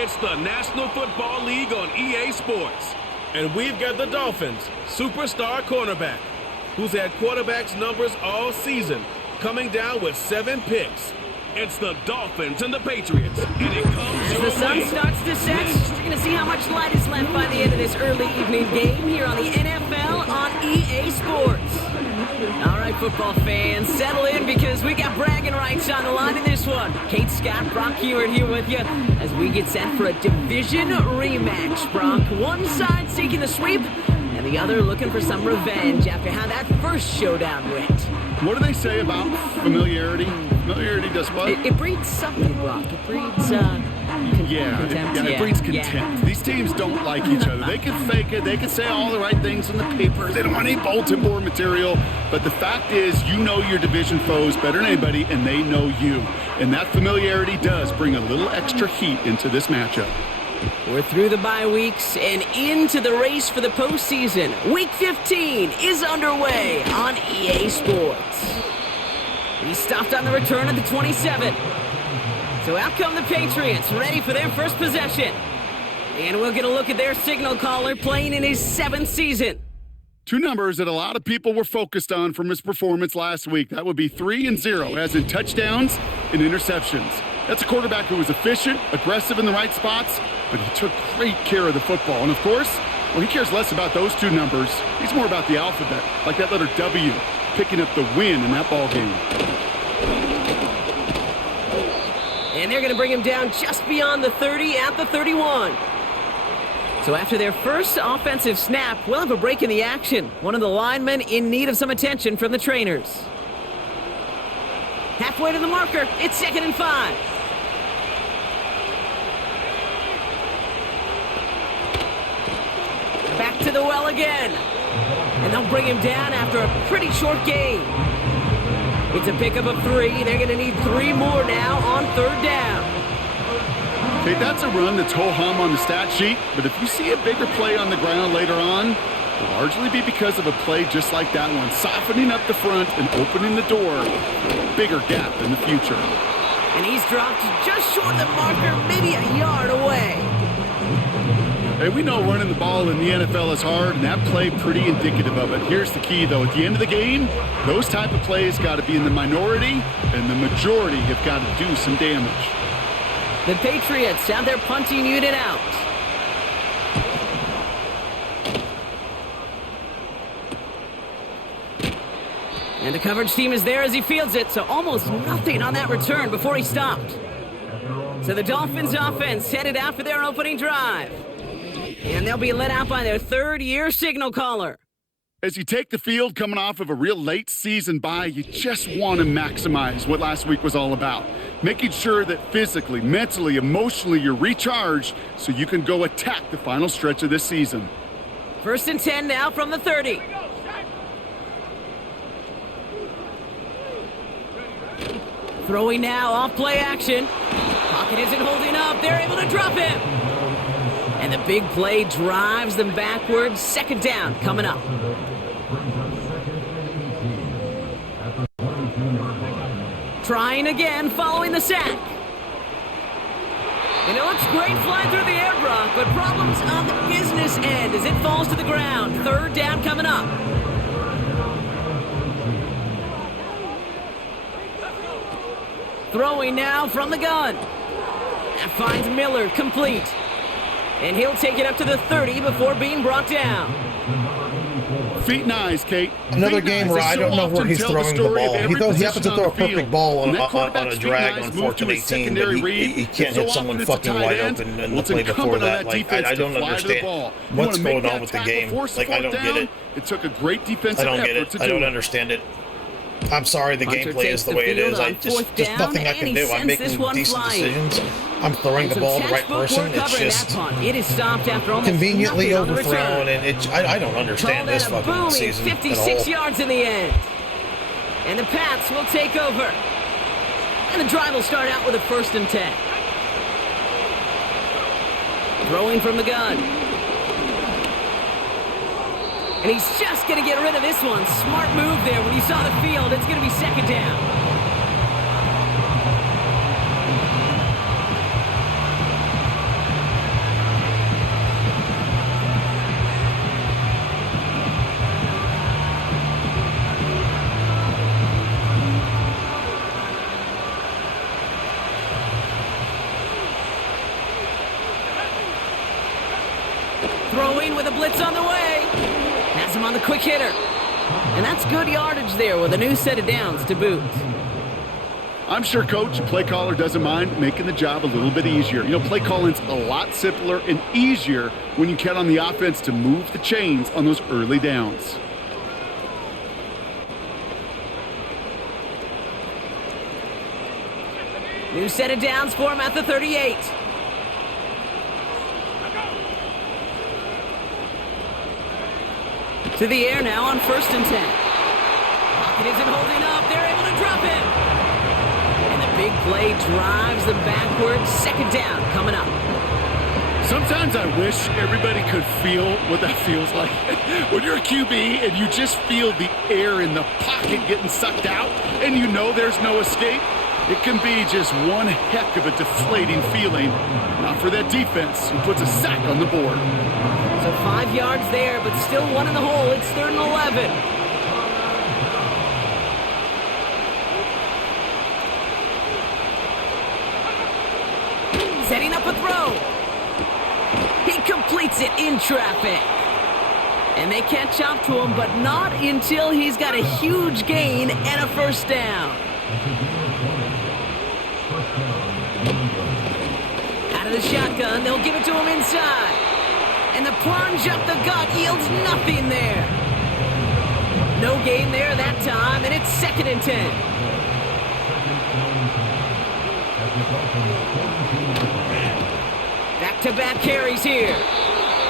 It's the National Football League on EA Sports. And we've got the Dolphins' superstar cornerback, who's had quarterbacks numbers all season, coming down with 7 picks. It's the Dolphins and the Patriots, and it comes as the sun starts to set. We're going to see how much light is left by the end of this early evening game here on the NFL on EA Sports. All right, football fans, settle in because we got bragging rights on the line in this one. Kate Scott, Brock Hewitt here with you as we get set for a division rematch. Brock, one side seeking the sweep, and the other looking for some revenge after how that first showdown went. What do they say about familiarity? Familiarity does what? It breeds something, Brock. It breeds, contempt. It breeds contempt. Yeah. These teams don't like each other. They can fake it. They can say all the right things in the papers. They don't want any bulletin board material. But the fact is, you know your division foes better than anybody, and they know you. And that familiarity does bring a little extra heat into this matchup. We're through the bye weeks and into the race for the postseason. Week 15 is underway on EA Sports. He stopped on the return at the 27. So out come the Patriots, ready for their first possession. And we'll get a look at their signal caller playing in his 7th season. 2 numbers that a lot of people were focused on from his performance last week. That would be 3 and 0, as in touchdowns and interceptions. That's a quarterback who was efficient, aggressive in the right spots, but he took great care of the football. And of course, well, he cares less about those 2 numbers. He's more about the alphabet, like that letter W, picking up the win in that ball game. And they're going to bring him down just beyond the 30 at the 31. So after their first offensive snap, we'll have a break in the action. One of the linemen in need of some attention from the trainers. Halfway to the marker, it's 2nd and 5. Back to the well again. And they'll bring him down after a pretty short gain. It's a pickup of 3. They're going to need 3 more now on 3rd down. Okay, that's a run that's ho-hum on the stat sheet, but if you see a bigger play on the ground later on, it'll largely be because of a play just like that one, softening up the front and opening the door for a bigger gap in the future. And he's dropped just short of the marker, maybe a yard away. Hey, we know running the ball in the NFL is hard, and that play pretty indicative of it. Here's the key, though. At the end of the game, those type of plays got to be in the minority, and the majority have got to do some damage. The Patriots have their punting unit out. And the coverage team is there as he fields it, so almost nothing on that return before he stopped. So the Dolphins offense headed out for their opening drive. And they'll be let out by their 3rd-year signal caller. As you take the field coming off of a real late season bye, you just want to maximize what last week was all about. Making sure that physically, mentally, emotionally, you're recharged so you can go attack the final stretch of this season. 1st and 10 now from the 30. Throwing now off play action. Pocket isn't holding up. They're able to drop him. And the big play drives them backwards. 2nd down coming up. Trying again following the sack. And it looks great flying through the air, Brock, but problems on the business end as it falls to the ground. 3rd down coming up. Throwing now from the gun. That finds Miller complete. And he'll take it up to the 30 before being brought down. Feet and eyes, Kate. Another game where I don't know where he's throwing the ball. He happens to throw a perfect ball on a drag on 4th and 18, but he can't hit someone fucking wide open in the play before that. Like, I don't understand what's going on with the game. Like, I don't get it. It took a great defensive effort to do it. I don't get it. I don't understand it. I'm sorry, the gameplay is the way it is. There's nothing I can do. I'm making decent decisions. I'm throwing the ball to the right person. It's just conveniently overthrown, and I don't understand this fucking season 56 yards in the end. And the Pats will take over. And the drive will start out with a 1st and 10. Throwing from the gun. And he's just going to get rid of this one. Smart move there. When you saw the field, it's going to be 2nd down. the blitz on the way. Has him on the quick hitter. And that's good yardage there with a new set of downs to boot. I'm sure coach, play caller doesn't mind making the job a little bit easier. You know, play calling's a lot simpler and easier when you count on the offense to move the chains on those early downs. New set of downs for him at the 38. To the air now on 1st and 10. Pocket isn't holding up. They're able to drop it. And the big play drives them backwards. 2nd down coming up. Sometimes I wish everybody could feel what that feels like. When you're a QB and you just feel the air in the pocket getting sucked out and you know there's no escape, it can be just one heck of a deflating feeling. Not for that defense who puts a sack on the board. So 5 yards there, but still 1 in the hole. It's 3rd and 11. Setting up a throw. He completes it in traffic. And they can't chop to him, but not until he's got a huge gain and a 1st down. Out of the shotgun, they'll give it to him inside. And the plunge up the gut yields nothing there. No gain there that time, and it's 2nd and 10. Back-to-back carries here.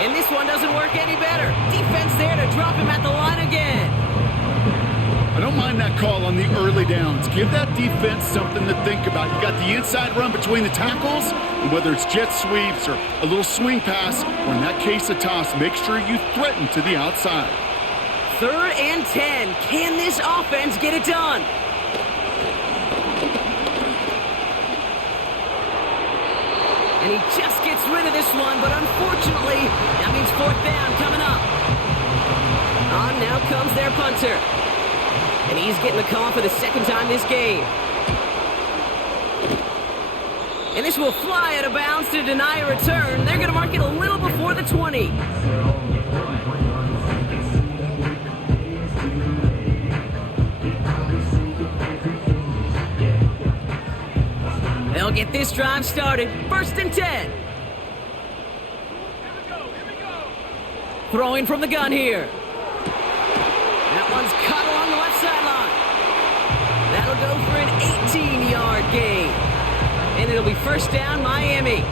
And this one doesn't work any better. Defense there to drop him at the line again. I don't mind that call on the early downs. Give that defense something to think about. You got the inside run between the tackles, and whether it's jet sweeps or a little swing pass, or in that case a toss, make sure you threaten to the outside. 3rd and 10. Can this offense get it done? And he just gets rid of this one, but unfortunately, that means 4th down coming up. On now comes their punter. And he's getting the call for the 2nd time this game. And this will fly out of bounds to deny a return. They're going to mark it a little before the 20. They'll get this drive started. 1st and 10. Throwing from the gun here. That one's cut along the left sideline. That'll go for an 18-yard gain. And it'll be 1st down, Miami.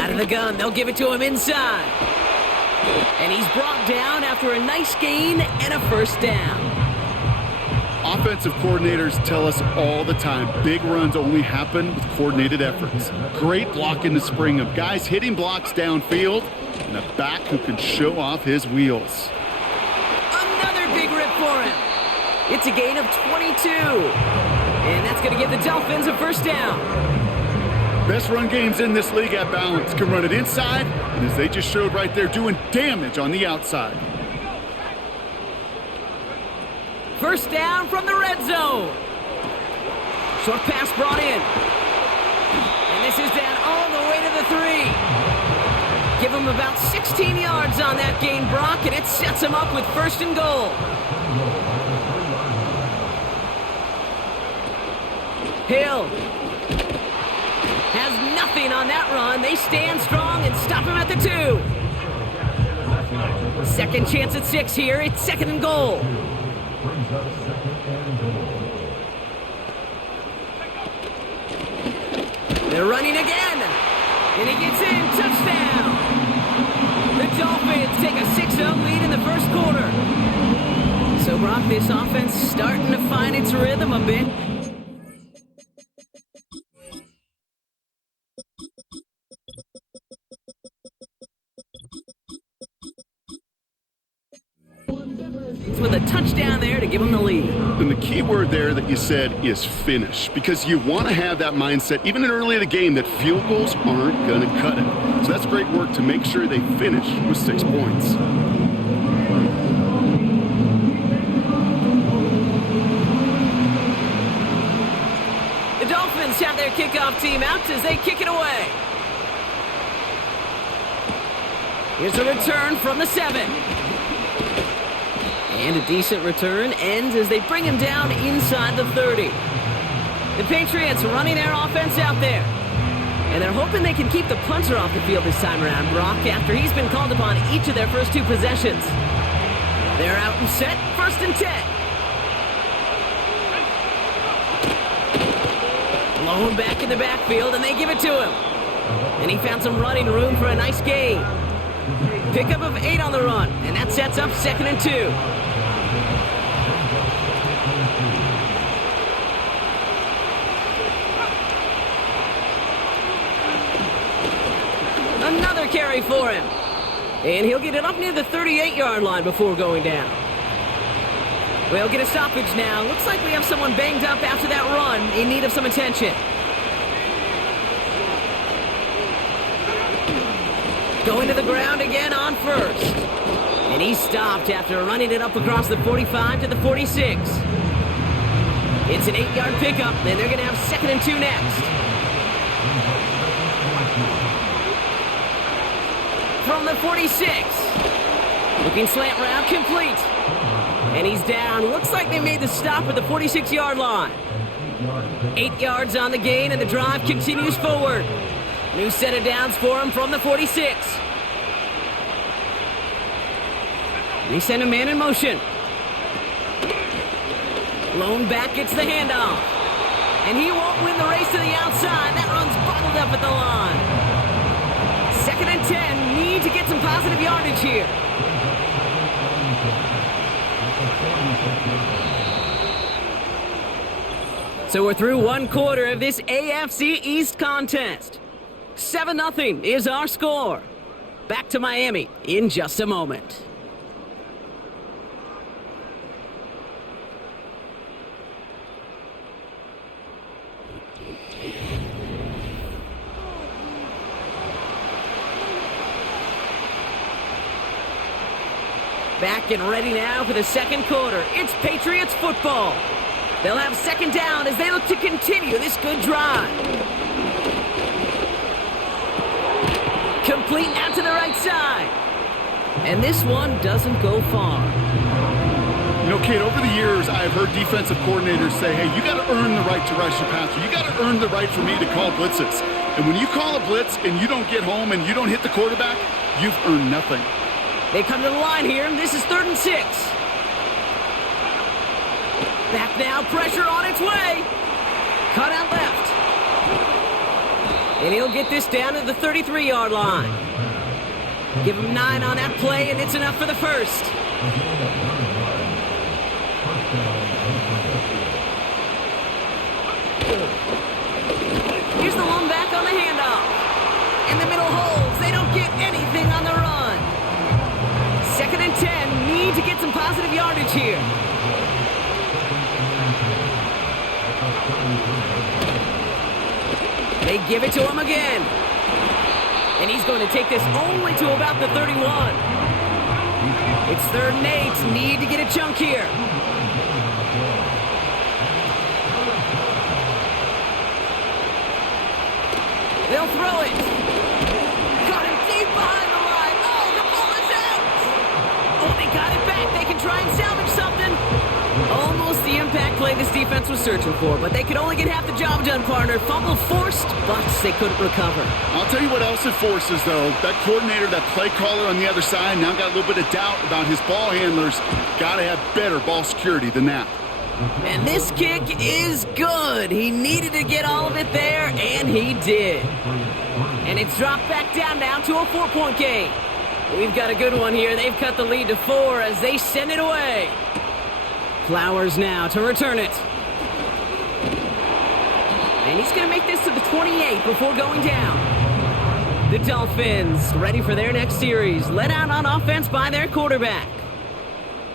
Out of the gun, they'll give it to him inside. And he's brought down after a nice gain and a 1st down. Offensive coordinators tell us all the time, big runs only happen with coordinated efforts. Great blocking to spring them. Guys hitting blocks downfield, and a back who can show off his wheels. Another big rip for him. It's a gain of 22. And that's going to give the Dolphins a 1st down. Best run games in this league at balance. Can run it inside, and as they just showed right there, doing damage on the outside. 1st down from the red zone. Short pass brought in. And this is down all the way to the 3. Give him about 16 yards on that gain, Brock, and it sets him up with 1st and goal. Hill has nothing on that run. They stand strong and stop him at the 2. 2nd chance at 6 here. It's 2nd and goal. They're running again. And he gets in. Touchdown. The Dolphins take a 6-0 lead in the 1st quarter. So, Brock, this offense starting to find its rhythm a bit. With a touchdown there to give them the lead. And the key word there that you said is finish, because you want to have that mindset, even early in the game, that field goals aren't going to cut it. So that's great work to make sure they finish with 6 points. The Dolphins kickoff team out as they kick it away. Here's a return from the 7. And a decent return ends as they bring him down inside the 30. The Patriots running their offense out there. And they're hoping they can keep the punter off the field this time around, Brock, after he's been called upon each of their first 2 possessions. They're out and set, 1st and 10. Blown back in the backfield, and they give it to him. And he found some running room for a nice gain. Pickup of 8 on the run, and that sets up 2nd and 2. Another carry for him. And he'll get it up near the 38-yard line before going down. We'll get a stoppage now. Looks like we have someone banged up after that run in need of some attention. Going to the ground again on 1st. And he stopped after running it up across the 45 to the 46. It's an 8-yard pickup, and they're going to have 2nd and 2 next. From the 46. Looking slant route complete. And he's down. Looks like they made the stop at the 46-yard line. 8 yards on the gain, and the drive continues forward. New set of downs for him from the 46. They send a man in motion. Blown back gets the handoff. And he won't win the race to the outside. That run's bottled up at the line. 2nd and 10. Need to get some positive yardage here. So we're through 1 quarter of this AFC East contest. 7-0 is our score. Back to Miami in just a moment. Back and ready now for the 2nd quarter. It's Patriots football. They'll have 2nd down as they look to continue this good drive. Complete out to the right side. And this one doesn't go far. You know, Kate, over the years, I've heard defensive coordinators say, hey, you got to earn the right to rush your passer. You got to earn the right for me to call blitzes. And when you call a blitz and you don't get home and you don't hit the quarterback, you've earned nothing. They come to the line here, and this is 3rd and 6. Back now, pressure on its way. Cut out left. And he'll get this down to the 33-yard line. Give him 9 on that play, and it's enough for the 1st. Here's the long back on the handoff. In the middle holes, they don't get anything on the run. 2nd and 10, need to get some positive yardage here. They give it to him again. And he's going to take this only to about the 31. It's 3rd and 8, need to get a chunk here. They'll throw it. Got him deep behind the line. Oh, the ball is out. Oh, they got it back. They can try and salvage something. Almost the impact play this defense was searching for, but they could only get half the job done, partner. Fumble forced, but they couldn't recover. I'll tell you what else it forces, though. That coordinator, that play caller on the other side, now got a little bit of doubt about his ball handlers. Got to have better ball security than that. And this kick is good. He needed to get all of it there, and he did. And it's dropped back down now to a 4-point game. We've got a good one here. They've cut the lead to 4 as they send it away. Flowers now to return it. And he's going to make this to the 28 before going down. The Dolphins ready for their next series, led out on offense by their quarterback.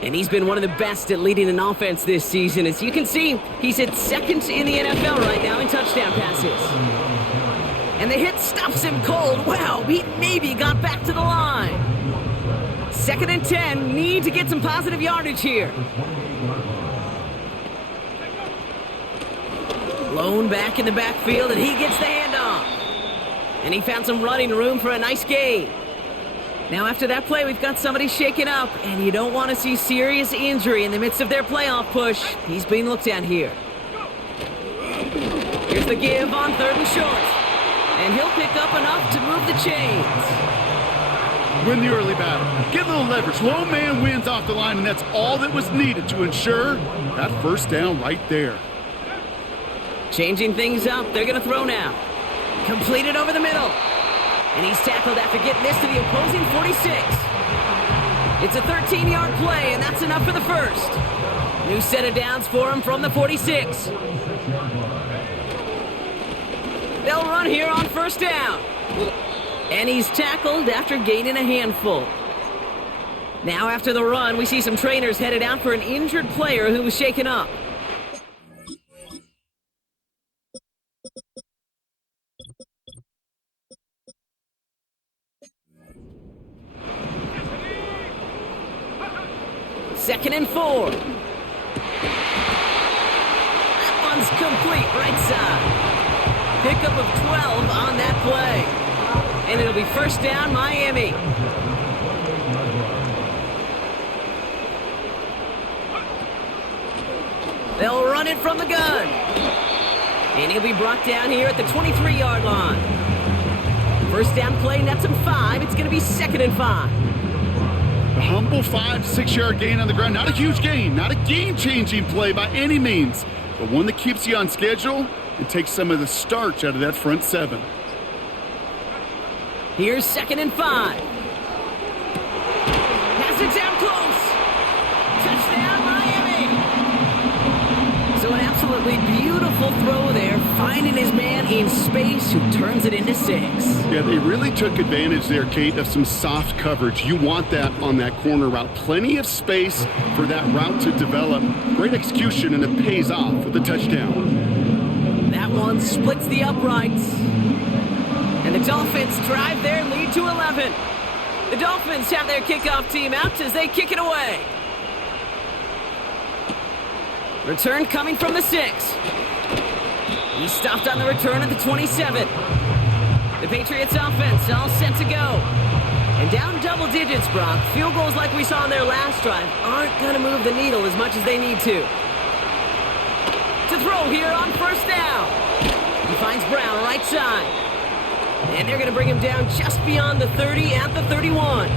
And he's been one of the best at leading an offense this season. As you can see, he's at 2nd in the NFL right now in touchdown passes. And the hit stops him cold. Wow, he maybe got back to the line. 2nd and 10, need to get some positive yardage here. Blown back in the backfield, and he gets the handoff. And he found some running room for a nice gain. Now after that play, we've got somebody shaken up, and you don't want to see serious injury in the midst of their playoff push. He's being looked at here. Here's the give on 3rd and short. And he'll pick up enough to move the chains. Win the early battle. Get a little leverage. Lone man wins off the line, and that's all that was needed to ensure that first down right there. Changing things up. They're going to throw now. Completed over the middle. And he's tackled after getting this to the opposing 46. It's a 13-yard play, and that's enough for the first. New set of downs for him from the 46. They'll run here on first down. And he's tackled after gaining a handful. Now after the run, we see some trainers headed out for an injured player who was shaken up. Second and 4. That one's complete right side. Pickup of 12 on that play. And it'll be first down, Miami. They'll run it from the gun. And he'll be brought down here at the 23-yard line. First down play, nets him 5. It's going to be 2nd and 5. A humble 5 to 6 yard gain on the ground. Not a huge gain, not a game-changing play by any means, but one that keeps you on schedule and takes some of the starch out of that front 7. Here's 2nd and 5. Pass it down close. Touchdown, Miami. So an absolutely beautiful throw there, finding his man in space who turns it into 6. Yeah, they really took advantage there, Kate, of some soft coverage. You want that on that corner route. Plenty of space for that route to develop. Great execution, and it pays off with the touchdown. That one splits the uprights. And the Dolphins drive their lead to 11. The Dolphins have their kickoff team out as they kick it away. Return coming from the 6. He stopped on the return at the 27. The Patriots offense all set to go. And down double digits, Brock. Field goals like we saw in their last drive aren't going to move the needle as much as they need to. To throw here on first down. He finds Brown right side. And they're going to bring him down just beyond the 30 at the 31.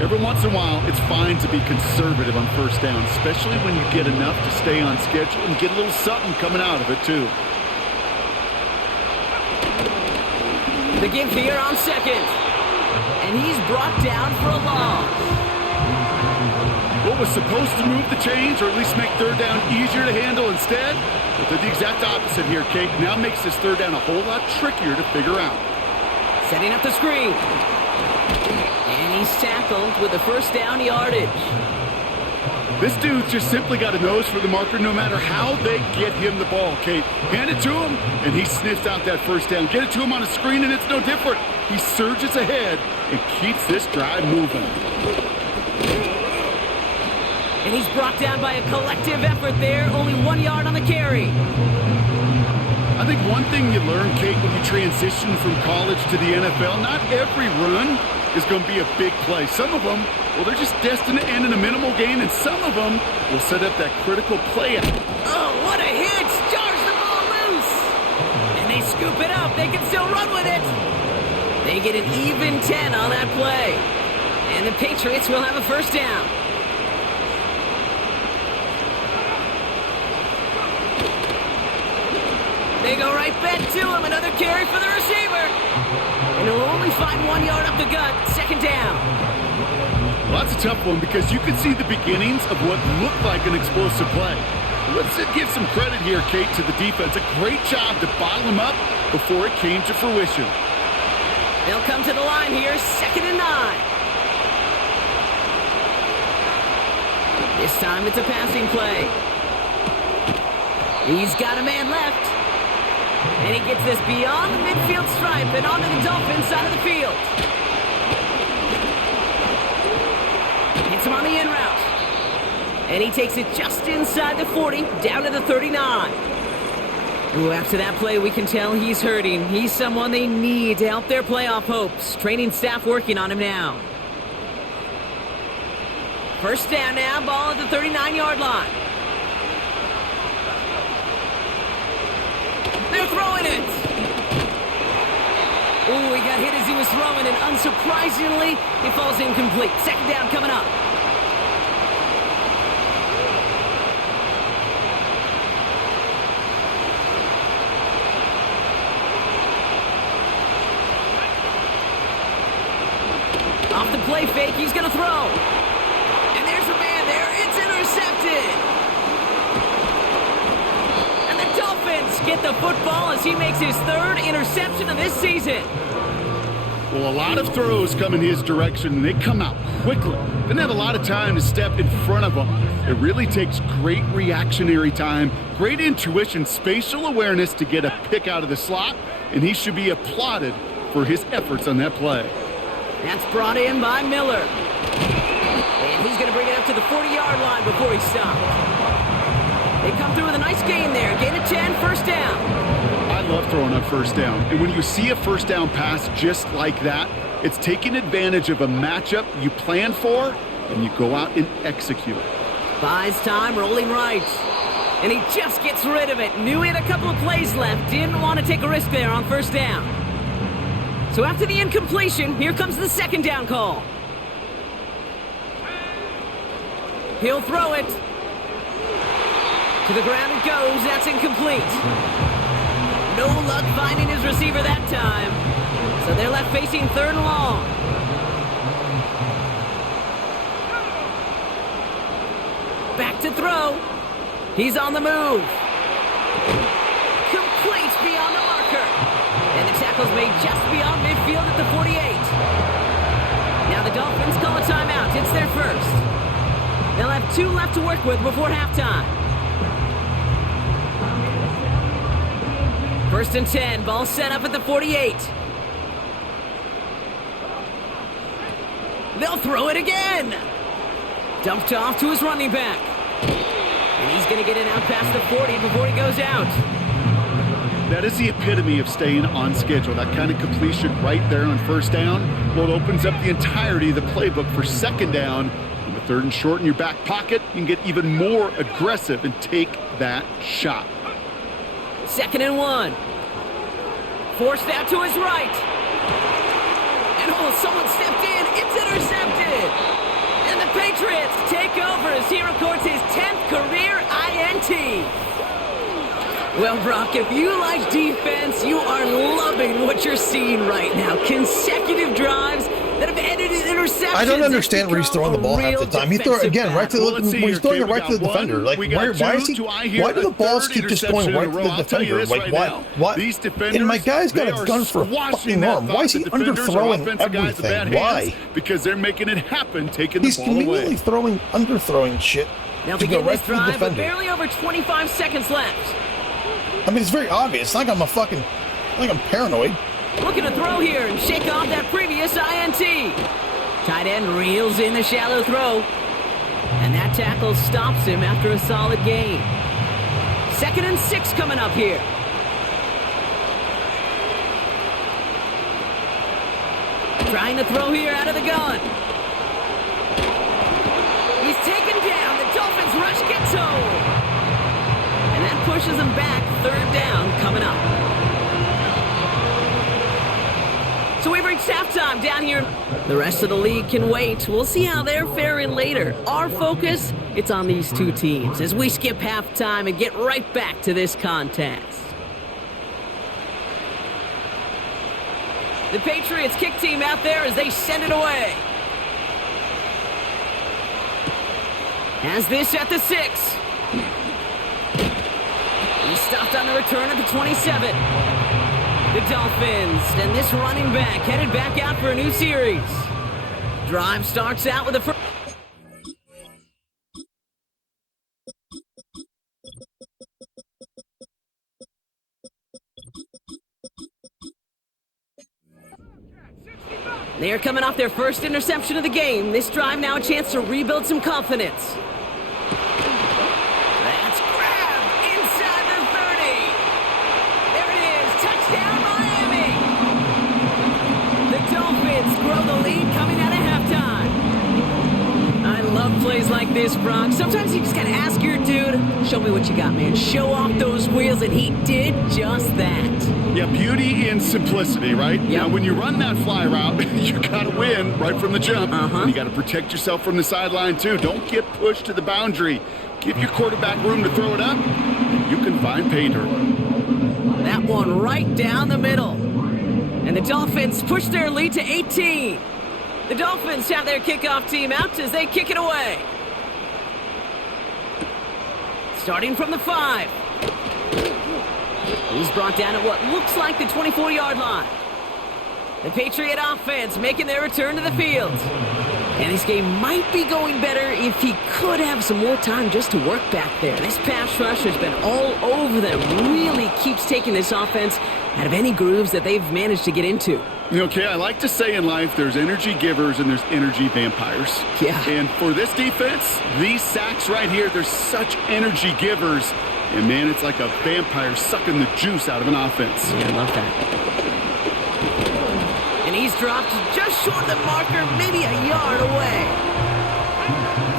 Every once in a while, it's fine to be conservative on first down, especially when you get enough to stay on schedule and get a little something coming out of it, too. The give here on 2nd. And he's brought down for a loss. What was supposed to move the chains, or at least make 3rd down easier to handle instead, but did the exact opposite here, Kate. Now makes this 3rd down a whole lot trickier to figure out. Setting up the screen. And he's tackled with the first down yardage. This dude just simply got a nose for the marker no matter how they get him the ball, Kate. Hand it to him, and he sniffs out that first down. Get it to him on a screen, and it's no different. He surges ahead and keeps this drive moving. And he's brought down by a collective effort there. Only 1 yard on the carry. I think one thing you learn, Kate, when you transition from college to the NFL, not every run is going to be a big play. Some of them, well, they're just destined to end in a minimal gain, and some of them will set up that critical play. Oh, what a hit! Jars the ball loose! And they scoop it up. They can still run with it. They get an even 10 on that play. And the Patriots will have a first down. They go right back to him. Another carry for the receiver. And he'll only find 1 yard up the gut. Second down. Well, that's a tough one because you can see the beginnings of what looked like an explosive play. Let's give some credit here, Kate, to the defense. A great job to bottle him up before it came to fruition. They'll come to the line here. 2nd and 9. This time it's a passing play. He's got a man left. And he gets this beyond the midfield stripe and onto the Dolphins side of the field. Hits him on the in route. And he takes it just inside the 40, down to the 39. Ooh, after that play, we can tell he's hurting. He's someone they need to help their playoff hopes. Training staff working on him now. First down now, ball at the 39-yard line. They're throwing it. Ooh, he got hit as he was throwing, and unsurprisingly, it falls incomplete. Second down coming up. Off the play fake, he's going to throw. And there's a man there. It's intercepted. And the Dolphins get the football as he makes his third interception of this season. Well, a lot of throws come in his direction, and they come out quickly. Didn't have a lot of time to step in front of them. It really takes great reactionary time, great intuition, spatial awareness to get a pick out of the slot, and he should be applauded for his efforts on that play. That's brought in by Miller. And he's going to bring it up to the 40-yard line before he stops. They come through with a nice gain there. Gain of 10, first down. I love throwing on first down. And when you see a first down pass just like that, it's taking advantage of a matchup you plan for, and you go out and execute. Buys time, rolling right. And he just gets rid of it. Knew he had a couple of plays left. Didn't want to take a risk there on first down. So after the incompletion, here comes the second down call. He'll throw it. To the ground it goes. That's incomplete. No luck finding his receiver that time. So they're left facing third and long. Back to throw. He's on the move. Complete beyond the marker. And the tackle's made just beyond midfield at the 48. Now the Dolphins call a timeout. It's their first. They'll have 2 left to work with before halftime. First and 10. Ball set up at the 48. They'll throw it again. Dumped off to his running back. And he's going to get it out past the 40 before he goes out. That is the epitome of staying on schedule. That kind of completion right there on first down. Well, it opens up the entirety of the playbook for second down. And with third and short in your back pocket, you can get even more aggressive and take that shot. Second and 1. Forced out to his right. And someone stepped in. It's intercepted. And the Patriots take over as he records his 10th career INT. Well, Brock, if you like defense, you are loving what you're seeing right now. Consecutive drives that have ended in interceptions. I don't understand where he's throwing the ball half the time. He throw it again right to the he's throwing it right to the defender. Like, why do the balls keep just going right to the defender? Like, why? These defenders, and my guy's got a gun for a fucking arm. Why is he underthrowing everything? Why? Because they're making it happen, taking the ball away. He's conveniently underthrowing shit to go right to the defender. Barely over 25 seconds left. I mean, it's very obvious. It's like I'm paranoid. Looking to throw here and shake off that previous INT. Tight end reels in the shallow throw. And that tackle stops him after a solid gain. Second and 6 coming up here. Trying to throw here out of the gun. He's taken down. The Dolphins rush gets home. And that pushes him back. Third down coming up. So we've reached halftime down here. The rest of the league can wait. We'll see how they're faring later. Our focus, it's on these two teams as we skip halftime and get right back to this contest. The Patriots kick team out there as they send it away. Has this at the 6. He stopped on the return at the 27. The Dolphins and this running back headed back out for a new series. Drive starts out with a first. They are coming off their first interception of the game. This drive now a chance to rebuild some confidence. That's grabbed inside the 30. blow the lead coming out of halftime. I love plays like this, Brock. Sometimes you just gotta ask your dude, show me what you got, man. Show off those wheels, and he did just that. Yeah, beauty in simplicity, right? Yep. Now, when you run that fly route, you gotta win right from the jump. You gotta protect yourself from the sideline, too. Don't get pushed to the boundary. Give your quarterback room to throw it up, and you can find pay dirt. That one right down the middle. And the Dolphins push their lead to 18. The Dolphins have their kickoff team out as they kick it away. Starting from the 5. He's brought down at what looks like the 24-yard line. The Patriot offense making their return to the field. And this game might be going better if he could have some more time just to work back there. This pass rush has been all over them. Really keeps taking this offense out of any grooves that they've managed to get into. Okay, I like to say in life there's energy givers and there's energy vampires. Yeah. And for this defense, these sacks right here, they're such energy givers. And, man, it's like a vampire sucking the juice out of an offense. Yeah, I love that. And he's dropped just short of the marker, maybe a yard away.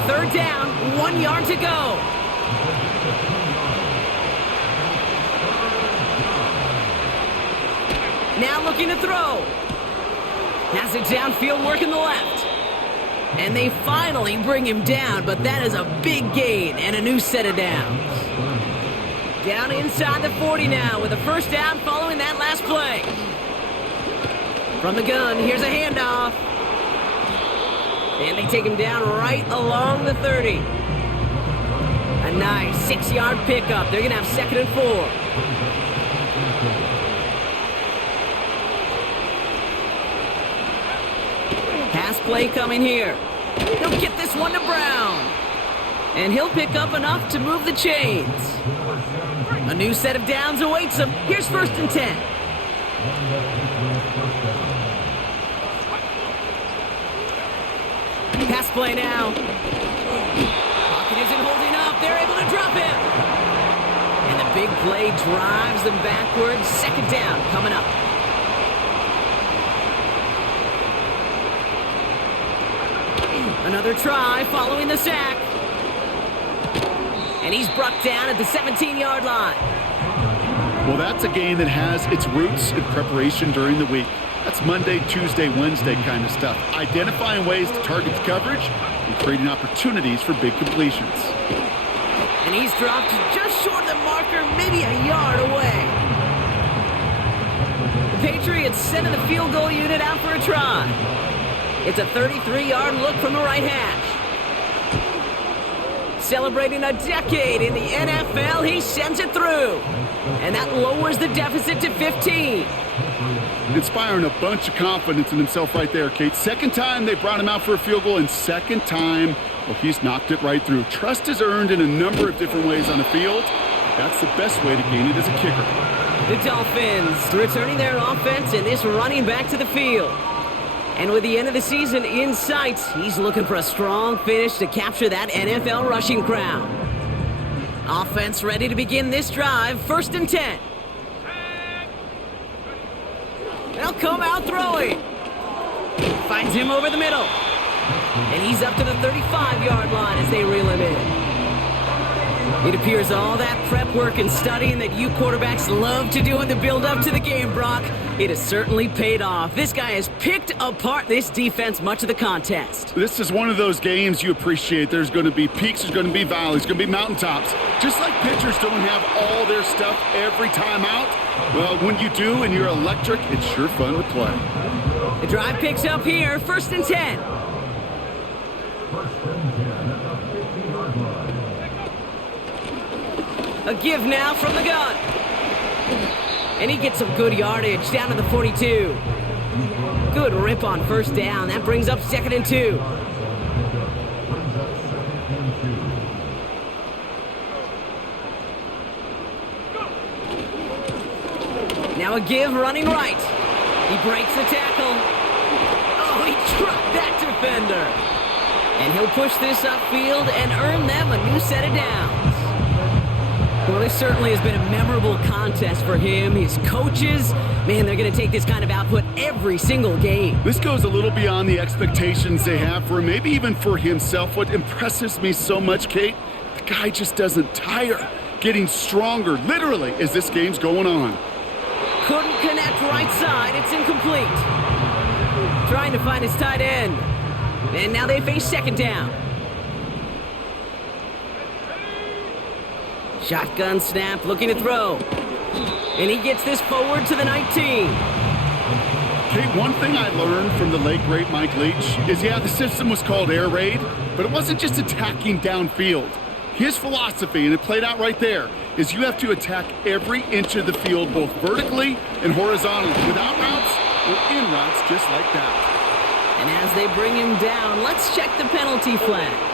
3rd down, 1 yard to go. Now looking to throw. Has it downfield, working the left. And they finally bring him down, but that is a big gain and a new set of downs. Down inside the 40 now with a 1st down following that last play. From the gun, here's a handoff. And they take him down right along the 30. A nice 6-yard pickup. They're going to have 2nd and 4. Pass play coming here. He'll get this one to Brown. And he'll pick up enough to move the chains. A new set of downs awaits him. Here's 1st and 10. Pass play now. Pocket isn't holding up. They're able to drop him. And the big play drives them backwards. 2nd down coming up. Another try following the sack. And he's brought down at the 17-yard line. Well, that's a game that has its roots in preparation during the week. That's Monday, Tuesday, Wednesday kind of stuff. Identifying ways to target the coverage and creating opportunities for big completions. And he's dropped just short of the marker, maybe a yard away. The Patriots sending the field goal unit out for a try. It's a 33-yard look from the right hash. Celebrating a decade in the NFL, he sends it through. And that lowers the deficit to 15. Inspiring a bunch of confidence in himself right there, Kate. 2nd time they brought him out for a field goal, and 2nd time, well, he's knocked it right through. Trust is earned in a number of different ways on the field. That's the best way to gain it as a kicker. The Dolphins returning their offense and this running back to the field. And with the end of the season in sight, he's looking for a strong finish to capture that NFL rushing crown. Offense ready to begin this drive. 1st and 10. They'll come out throwing. Finds him over the middle. And he's up to the 35-yard line as they reel him in. It appears all that prep work and studying that you quarterbacks love to do in the build-up to the game, Brock, it has certainly paid off. This guy has picked apart this defense much of the contest. This is one of those games you appreciate. There's going to be peaks, there's going to be valleys, there's going to be mountaintops. Just like pitchers don't have all their stuff every time out, well, when you do and you're electric, it's sure fun to play. The drive picks up here, 1st and 10. A give now from the gun. And he gets some good yardage down to the 42. Good rip on 1st down. That brings up 2nd and 2. Now a give running right. He breaks the tackle. Oh, he trucked that defender. And he'll push this upfield and earn them a new set of downs. Well, this certainly has been a memorable contest for him, his coaches, Man, they're going to take this kind of output every single game. This goes a little beyond the expectations they have for him, maybe even for himself. What impresses me so much, Kate, the guy just doesn't tire. Getting stronger, literally, as this game's going on. Couldn't connect right side. It's incomplete. Trying to find his tight end. And now they face second down. Shotgun snap, looking to throw. And he gets this forward to the 19. Kate, one thing I learned from the late, great Mike Leach is, yeah, the system was called air raid, but it wasn't just attacking downfield. His philosophy, and it played out right there, is you have to attack every inch of the field, both vertically and horizontally, without routes or in routes, just like that. And as they bring him down, let's check the penalty flag.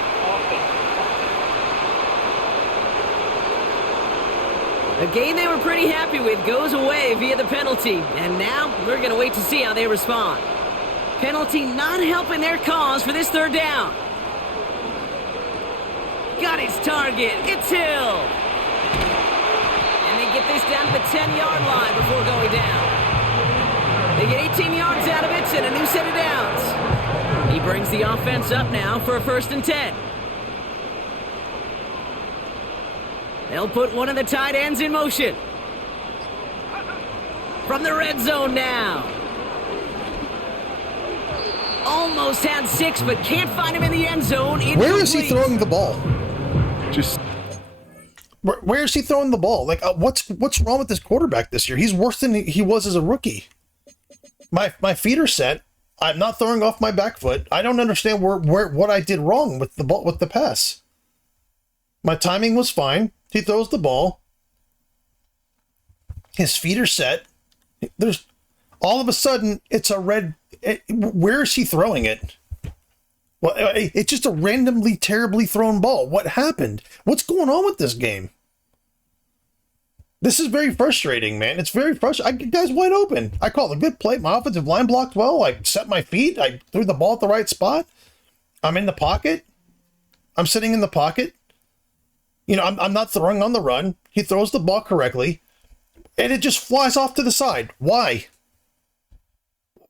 A game they were pretty happy with goes away via the penalty, and now we're going to wait to see how they respond. Penalty not helping their cause for this third down. Got his target. It's Hill. And they get this down to the 10-yard line before going down. They get 18 yards out of it and a new set of downs. He brings the offense up now for a 1st and 10. They'll put one of the tight ends in motion. From the red zone now. Almost had 6, but can't find him in the end zone. Where is he throwing the ball? Just where is he throwing the ball? Like, what's wrong with this quarterback this year? He's worse than he was as a rookie. My feet are set. I'm not throwing off my back foot. I don't understand what I did wrong with the ball, with the pass. My timing was fine. He throws the ball. His feet are set. There's all of a sudden it's a red. Where is he throwing it? Well, it's just a randomly, terribly thrown ball. What happened? What's going on with this game? This is very frustrating, man. It's very frustrating. Guy's wide open. I called a good play. My offensive line blocked well. I set my feet. I threw the ball at the right spot. I'm in the pocket. I'm sitting in the pocket. You know, I'm not throwing on the run. He throws the ball correctly. And it just flies off to the side. Why?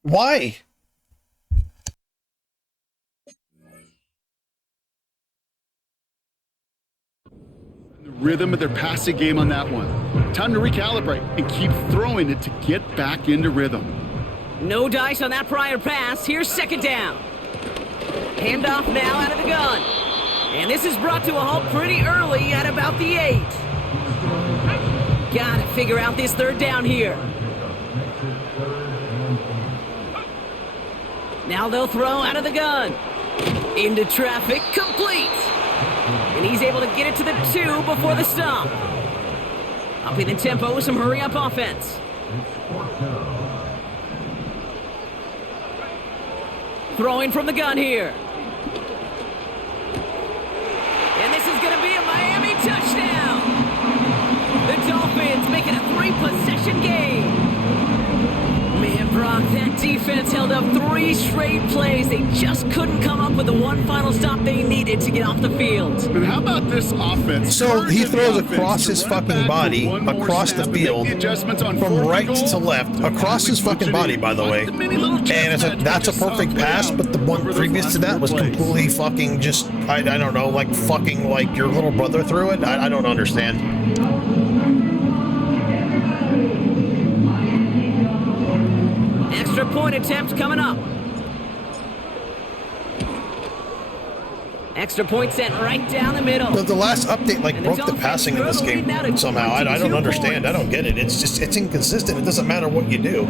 Why? The rhythm of their passing game on that one. Time to recalibrate and keep throwing it to get back into rhythm. No dice on that prior pass. Here's second down. Handoff now out of the gun. And this is brought to a halt pretty early at about the 8. Gotta figure out this third down here. Now they'll throw out of the gun. Into traffic, complete. And he's able to get it to the 2 before the stop. Upping the tempo with some hurry-up offense. Throwing from the gun here. And this is going to be a Miami touchdown. The Dolphins make it a 3-possession game. Man, Brock, that defense held up 3 straight plays. They just couldn't come up with the one final stop they needed to get off the field. But how about this offense? So he throws across his fucking body, across the field, from right to left, across his fucking body, by the way. And that's a perfect pass, but the one previous to that was completely fucking just, I don't know, like fucking like your little brother threw it? I don't understand. Extra point attempt coming up. Extra point sent right down the middle. The last update broke the passing in this game somehow. I don't understand. I don't get it. It's inconsistent. It doesn't matter what you do.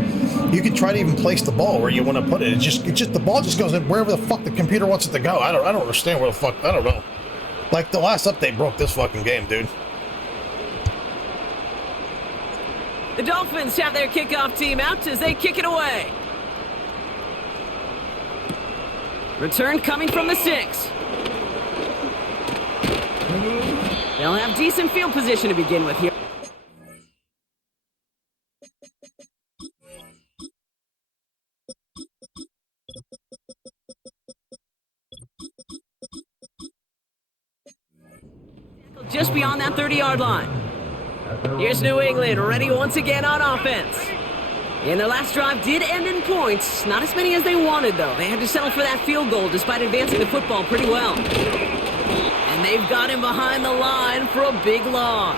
You can try to even place the ball where you want to put it. It's just the ball just goes in wherever the fuck the computer wants it to go. I don't understand where the fuck. I don't know. Like the last update broke this fucking game, dude. The Dolphins have their kickoff team out as they kick it away. Return coming from the 6. They'll have decent field position to begin with here. Just beyond that 30-yard line. Here's New England ready once again on offense. And their last drive did end in points. Not as many as they wanted, though. They had to settle for that field goal despite advancing the football pretty well. And they've got him behind the line for a big loss.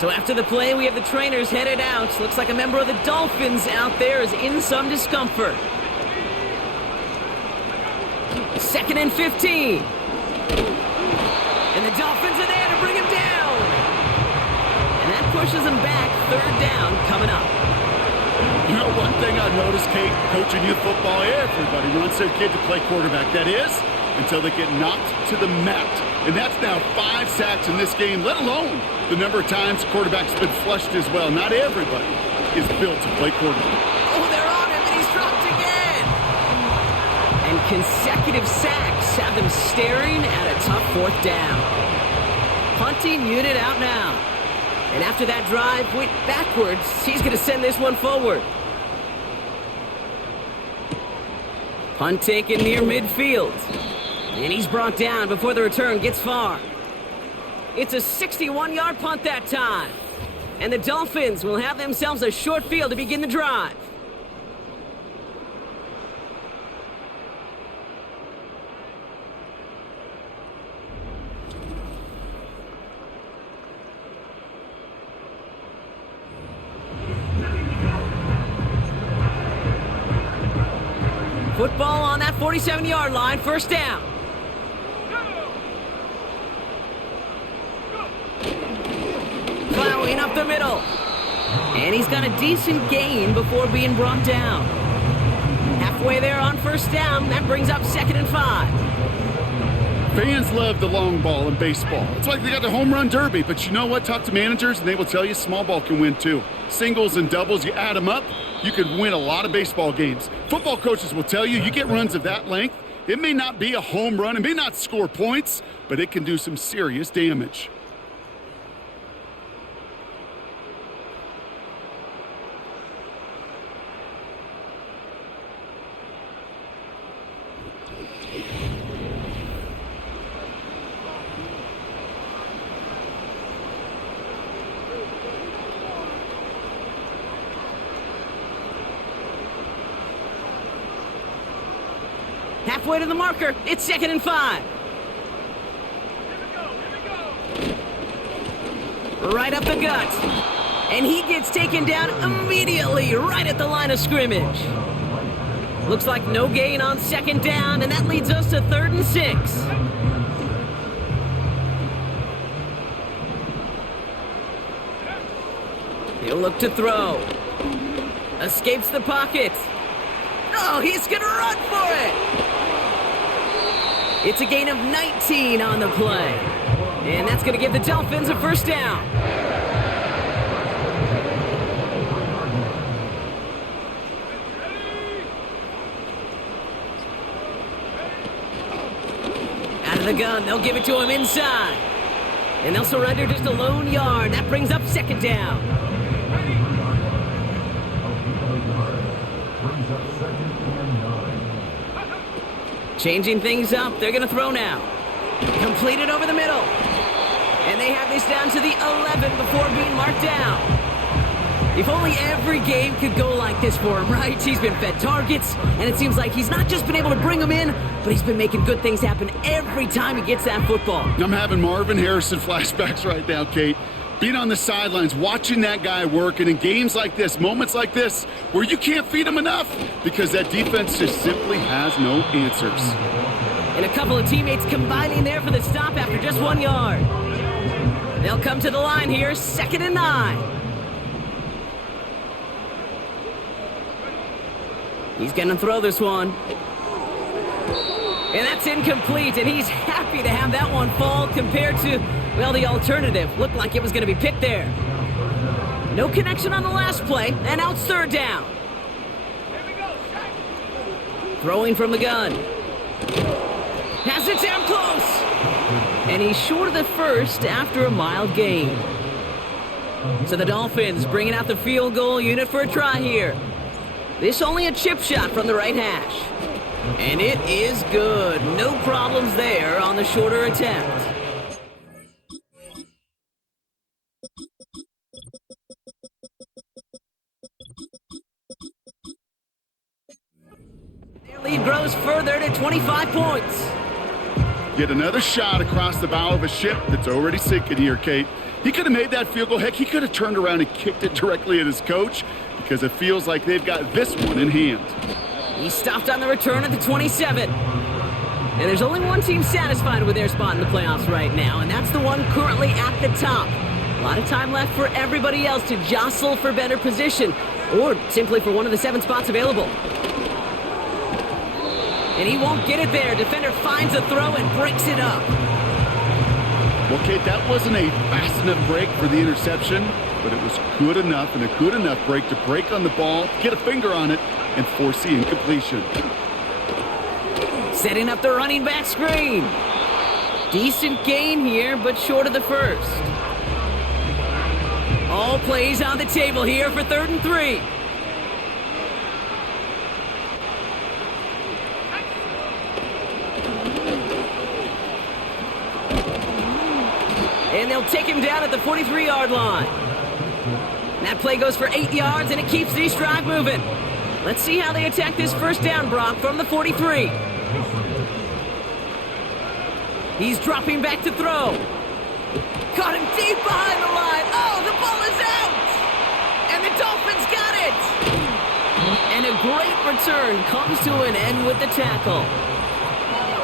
So after the play, we have the trainers headed out. Looks like a member of the Dolphins out there is in some discomfort. 2nd and 15. And the Dolphins are there to bring him down. And that pushes him back. 3rd down coming up. You know, one thing I've noticed, Kate, coaching youth football, everybody wants their kid to play quarterback. That is, until they get knocked to the mat. And that's now 5 sacks in this game, let alone the number of times quarterback's been flushed as well. Not everybody is built to play quarterback. Oh, they're on him, and he's dropped again. And consecutive sacks have them staring at a tough 4th down. Punting unit out now. And after that drive went backwards, he's going to send this one forward. Punt taken near midfield. And he's brought down before the return gets far. It's a 61-yard punt that time. And the Dolphins will have themselves a short field to begin the drive. Football on that 47-yard line, 1st down. Plowing up the middle. And he's got a decent gain before being brought down. Halfway there on 1st down, that brings up 2nd and 5. Fans love the long ball in baseball. It's like they got the home run derby, but you know what? Talk to managers and they will tell you small ball can win too. Singles and doubles, you add them up, you could win a lot of baseball games. Football coaches will tell you get runs of that length. It may not be a home run, it may not score points, but it can do some serious damage. Halfway to the marker, it's 2nd and 5. Right up the gut. And he gets taken down immediately, right at the line of scrimmage. Looks like no gain on 2nd down, and that leads us to 3rd and 6. He'll look to throw. Escapes the pocket. Oh, he's going to run for it. It's a gain of 19 on the play. And that's going to give the Dolphins a 1st down. Out of the gun, they'll give it to him inside. And they'll surrender just a lone yard. That brings up 2nd down. Changing things up. They're going to throw now. Completed over the middle. And they have this down to the 11 before being marked down. If only every game could go like this for him, right? He's been fed targets, and it seems like he's not just been able to bring them in, but he's been making good things happen every time he gets that football. I'm having Marvin Harrison flashbacks right now, Kate. Being on the sidelines, watching that guy work, and in games like this, moments like this, where you can't feed him enough because that defense just simply has no answers. And a couple of teammates combining there for the stop after just 1 yard. They'll come to the line here, 2nd and 9. He's going to throw this one. And that's incomplete, and he's happy to have that one fall compared to, well, the alternative. Looked like it was going to be picked there. No connection on the last play, and now it's 3rd down. Throwing from the gun. Has it down close. And he's short of the 1st after a mild gain. So the Dolphins bringing out the field goal unit for a try here. This only a chip shot from the right hash. And it is good. No problems there on the shorter attempt. lead grows further to 25 points. Yet another shot across the bow of a ship that's already sinking here, Kate. He could have made that field goal. Heck, he could have turned around and kicked it directly at his coach because it feels like they've got this one in hand. He stopped on the return at the 27. And there's only one team satisfied with their spot in the playoffs right now, and that's the one currently at the top. A lot of time left for everybody else to jostle for better position, or simply for one of the 7 spots available. And he won't get it there. Defender finds a throw and breaks it up. Well, Kate, that wasn't a fast enough break for the interception, but it was good enough and a good enough break to break on the ball, get a finger on it, and force the incompletion. Setting up the running back screen. Decent gain here, but short of the first. All plays on the table here for 3rd and 3. And they'll take him down at the 43-yard line. That play goes for 8 yards, and it keeps this drive moving. Let's see how they attack this first down, Brock, from the 43. He's dropping back to throw. Caught him deep behind the line. Oh, the ball is out! And the Dolphins got it! And a great return comes to an end with the tackle.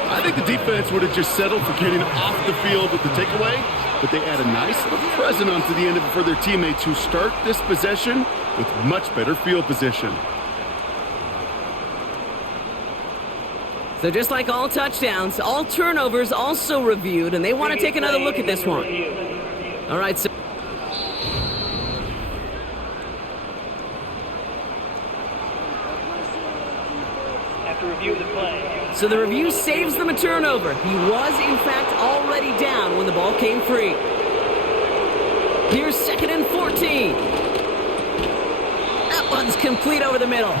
I think the defense would have just settled for getting off the field with the takeaway, but they add a nice little present onto the end of it for their teammates who start this possession with much better field position. So just like all touchdowns, all turnovers also reviewed, and they want to take another look at this one. All right, so after review of the play. So the review saves them a turnover. He was, in fact, already down when the ball came free. Here's 2nd and 14. That one's complete over the middle.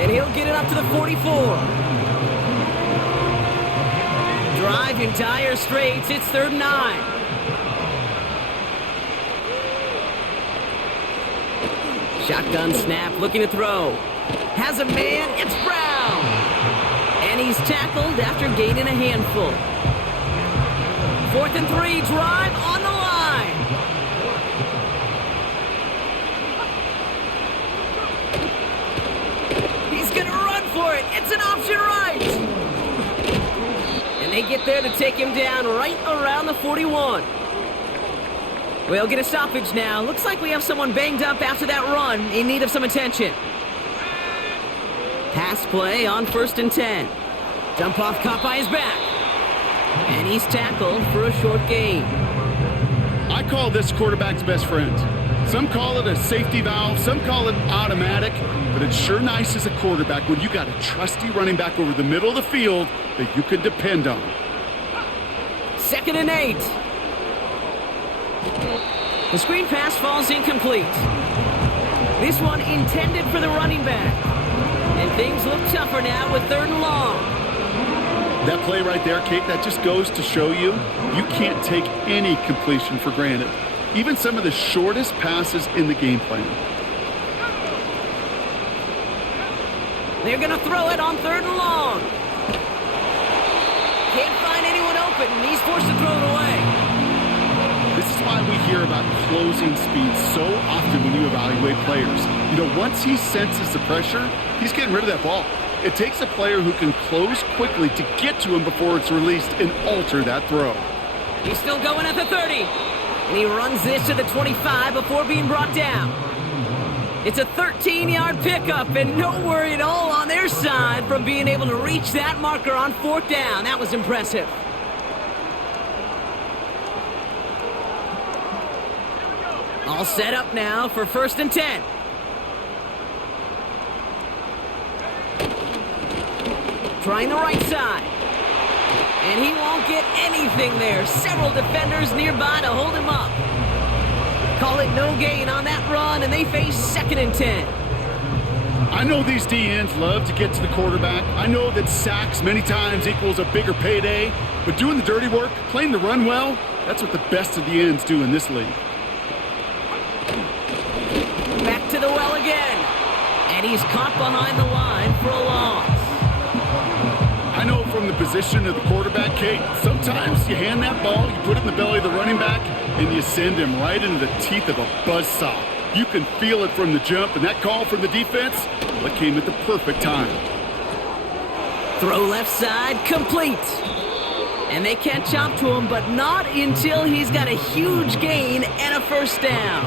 And he'll get it up to the 44. Drive in dire straits. It's 3rd and 9. Shotgun snap, looking to throw. Has a man, it's Brown. And he's tackled after gaining a handful. 4th and 3, drive on the line. He's going to run for it. It's an option right. And they get there to take him down right around the 41. We'll get a stoppage now. Looks like we have someone banged up after that run, in need of some attention. Pass play on 1st and 10. Jump off caught by his back. And he's tackled for a short gain. I call this quarterback's best friend. Some call it a safety valve, some call it automatic, but it's sure nice as a quarterback when you got a trusty running back over the middle of the field that you can depend on. 2nd and 8. The screen pass falls incomplete. This one intended for the running back. And things look tougher now with 3rd and long. That play right there, Kate, that just goes to show you can't take any completion for granted. Even some of the shortest passes in the game plan. They're going to throw it on 3rd and long. Can't find anyone open, and he's forced to throw it away. This is why we hear about closing speed so often when you evaluate players. You know, once he senses the pressure, he's getting rid of that ball. It takes a player who can close quickly to get to him before it's released and alter that throw. He's still going at the 30. And he runs this to the 25 before being brought down. It's a 13-yard pickup, and no worry at all on their side from being able to reach that marker on 4th down. That was impressive. All set up now for 1st and 10. Trying the right side. And he won't get anything there. Several defenders nearby to hold him up. Call it no gain on that run, and they face 2nd and 10. I know these DNs love to get to the quarterback. I know that sacks many times equals a bigger payday. But doing the dirty work, playing the run well, that's what the best of the ends do in this league. Back to the well again. And he's caught behind the line for a loss. the position of the quarterback, Kate, sometimes you hand that ball, you put it in the belly of the running back, and you send him right into the teeth of a buzzsaw. You can feel it from the jump, and that call from the defense, well, it came at the perfect time. Throw left side, complete. And they can't chop to him, but not until he's got a huge gain and a first down.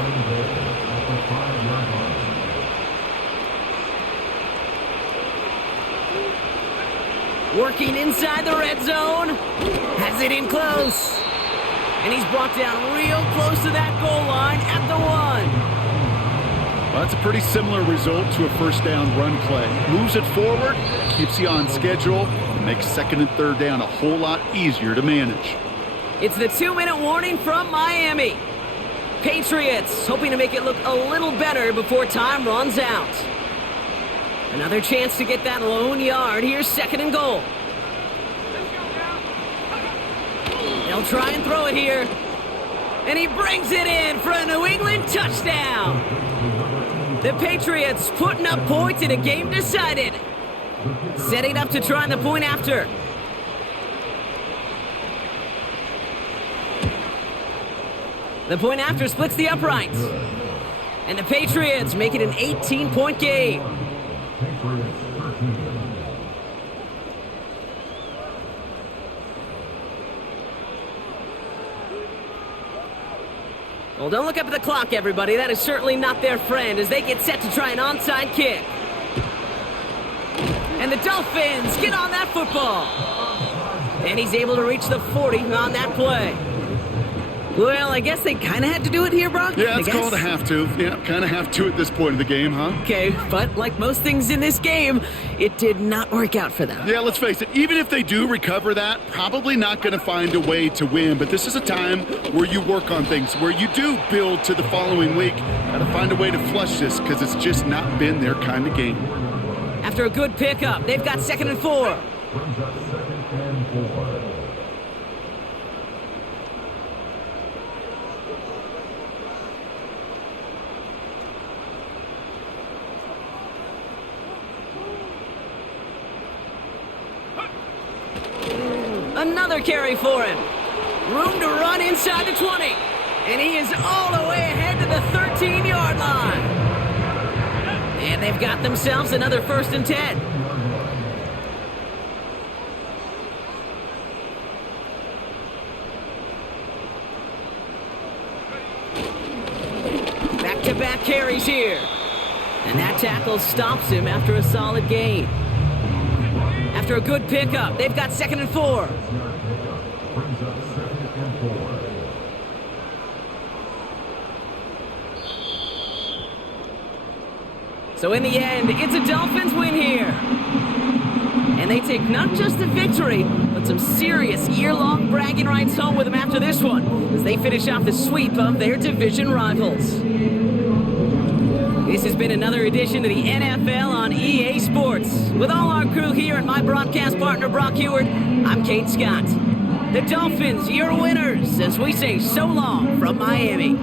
Working inside the red zone. Has it in close. And he's brought down real close to that goal line at the 1. Well, that's a pretty similar result to a first down run play. Moves it forward, keeps you on schedule, and makes second and third down a whole lot easier to manage. It's the 2-minute warning from Miami. Patriots hoping to make it look a little better before time runs out. Another chance to get that lone yard. Here's second and goal. They'll try and throw it here. And he brings it in for a New England touchdown. The Patriots putting up points in a game decided. Setting up to try the point after. The point after splits the uprights. And the Patriots make it an 18-point game. Well, don't look up at the clock, everybody. That is certainly not their friend as they get set to try an onside kick. And the Dolphins get on that football. And he's able to reach the 40 on that play. Well, I guess they kind of had to do it here, Brock. Yeah, it's called a have to. Yeah, kind of have to at this point of the game, huh? Okay, but like most things in this game, it did not work out for them. Yeah, let's face it. Even if they do recover that, probably not going to find a way to win. But this is a time where you work on things, where you do build to the following week. Got to find a way to flush this because it's just not been their kind of game. After a good pickup, they've got second and 4. Another carry for him. Room to run inside the 20. And he is all the way ahead to the 13-yard line. And they've got themselves another 1st and 10. Back-to-back carries here. And that tackle stops him after a solid gain. After a good pickup, they've got second and 4. So in the end, it's a Dolphins win here. And they take not just a victory, but some serious year-long bragging rights home with them after this one, as they finish off the sweep of their division rivals. This has been another edition of the NFL on EA Sports. With all our crew here and my broadcast partner, Brock Heward, I'm Kate Scott. The Dolphins, your winners, as we say so long from Miami.